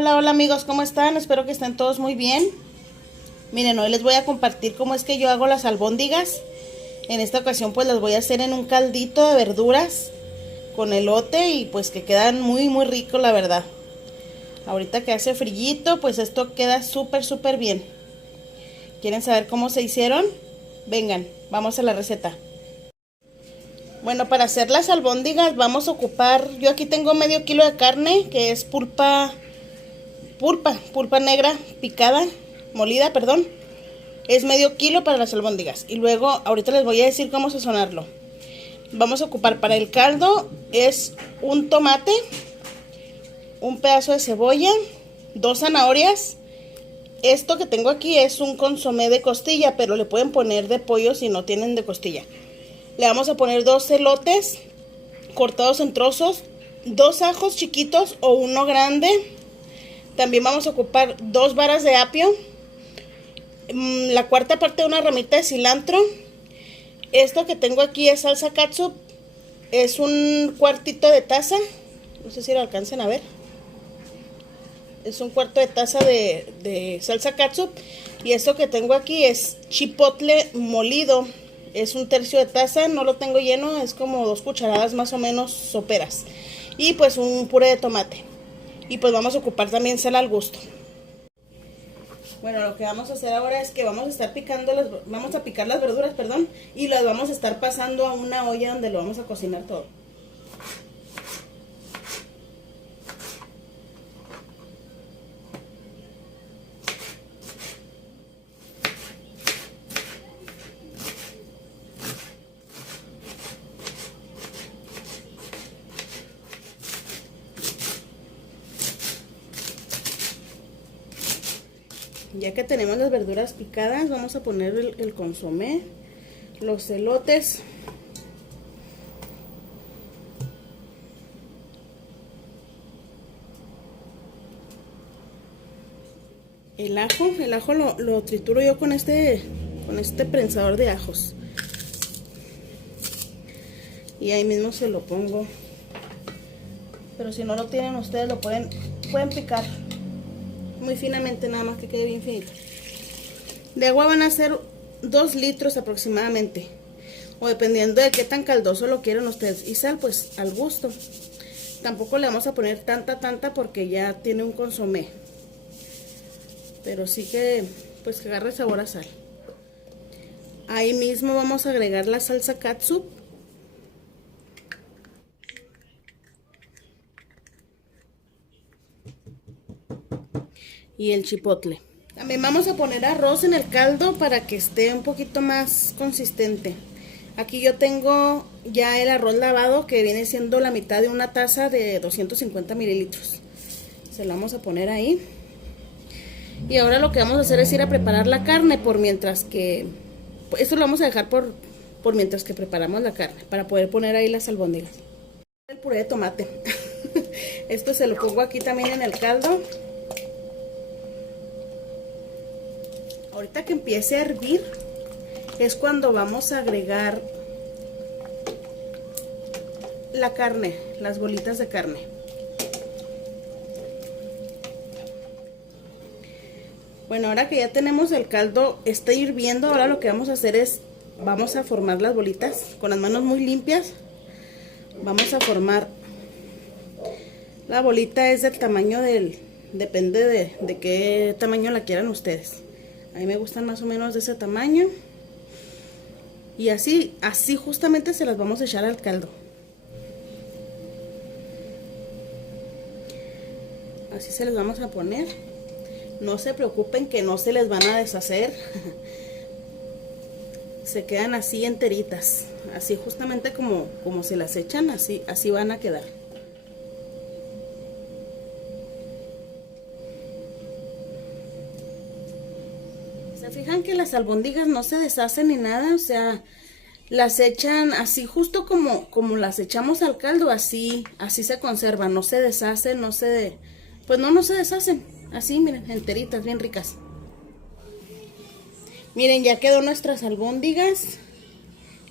Hola, hola amigos, ¿cómo están? Espero que estén todos muy bien. Miren, hoy les voy a compartir cómo es que yo hago las albóndigas. En esta ocasión pues las voy a hacer en un caldito de verduras con elote y pues que quedan muy rico, la verdad. Ahorita que hace frillito, pues esto queda súper bien. ¿Quieren saber cómo se hicieron? Vengan, vamos a la receta. Bueno, para hacer las albóndigas vamos a ocupar, yo aquí tengo medio kilo de carne, que es pulpa negra picada, molida, perdón. Es medio kilo para las albóndigas. Y luego, ahorita les voy a decir cómo sazonarlo. Vamos a ocupar para el caldo, es un tomate, un pedazo de cebolla, 2 zanahorias. Esto que tengo aquí es un consomé de costilla, pero le pueden poner de pollo si no tienen de costilla. Le vamos a poner 2 elotes cortados en trozos, 2 ajos chiquitos o uno grande. También vamos a ocupar 2 varas de apio, la cuarta parte de una ramita de cilantro. Esto que tengo aquí es salsa catsup, es un cuartito de taza, no sé si lo alcancen a ver. Es un cuarto de taza de salsa catsup. Y esto que tengo aquí es chipotle molido, es un tercio de taza, no lo tengo lleno, es como 2 cucharadas más o menos soperas. Y pues un puré de tomate. Y pues vamos a ocupar también sal al gusto. Bueno, lo que vamos a hacer ahora es que vamos a estar picando vamos a picar las verduras, perdón, y las vamos a estar pasando a una olla donde lo vamos a cocinar todo. Ya que tenemos las verduras picadas, vamos a poner el consomé, los elotes, el ajo lo trituro yo con este prensador de ajos. Y ahí mismo se lo pongo. Pero si no lo tienen ustedes, lo pueden picar muy finamente, nada más que quede bien finito. De agua van a ser 2 litros aproximadamente, o dependiendo de qué tan caldoso lo quieran ustedes. Y sal pues al gusto. Tampoco le vamos a poner tanta porque ya tiene un consomé, pero sí que pues que agarre sabor a sal. Ahí mismo vamos a agregar la salsa catsup. Y el chipotle. También vamos a poner arroz en el caldo para que esté un poquito más consistente. Aquí yo tengo ya el arroz lavado, que viene siendo la mitad de una taza de 250 mililitros. Se lo vamos a poner ahí. Y ahora lo que vamos a hacer es ir a preparar la carne por mientras que... Esto lo vamos a dejar por mientras que preparamos la carne, para poder poner ahí las albóndigas. El puré de tomate. Esto se lo pongo aquí también en el caldo. Ahorita que empiece a hervir es cuando vamos a agregar la carne, las bolitas de carne. Bueno, ahora que ya tenemos el caldo, está hirviendo, ahora lo que vamos a hacer es, vamos a formar las bolitas con las manos muy limpias. Vamos a formar, la bolita es del tamaño depende de qué tamaño la quieran ustedes. A mí me gustan más o menos de ese tamaño. Y así justamente se las vamos a echar al caldo. Así se les vamos a poner. No se preocupen que no se les van a deshacer. Se quedan así enteritas. Así justamente como se las echan, así van a quedar. ¿Se fijan que las albóndigas no se deshacen ni nada? O sea, las echan así justo como las echamos al caldo, así se conservan, no se deshacen, no se deshacen. Así, miren, enteritas, bien ricas. Miren, ya quedó nuestras albóndigas.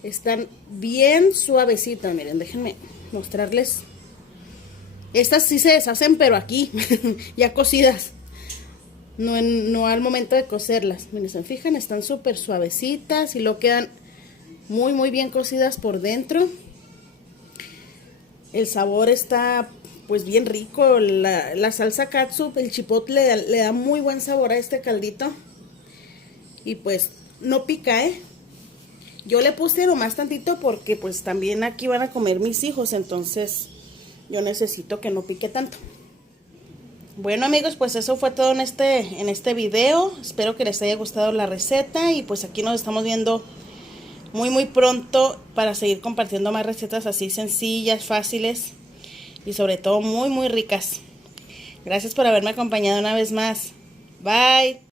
Están bien suavecitas, miren, déjenme mostrarles Estas sí se deshacen, pero aquí, ya cocidas. No al momento de cocerlas. Miren, se fijan, están súper suavecitas y lo quedan muy bien cocidas por dentro. El sabor está pues bien rico. La salsa catsup, el chipotle le da muy buen sabor a este caldito. Y pues no pica, ¿eh? Yo le puse nomás tantito porque pues también aquí van a comer mis hijos, entonces yo necesito que no pique tanto. Bueno amigos, pues eso fue todo en este video. Espero que les haya gustado la receta y pues aquí nos estamos viendo muy pronto para seguir compartiendo más recetas así sencillas, fáciles y sobre todo muy ricas. Gracias por haberme acompañado una vez más. Bye.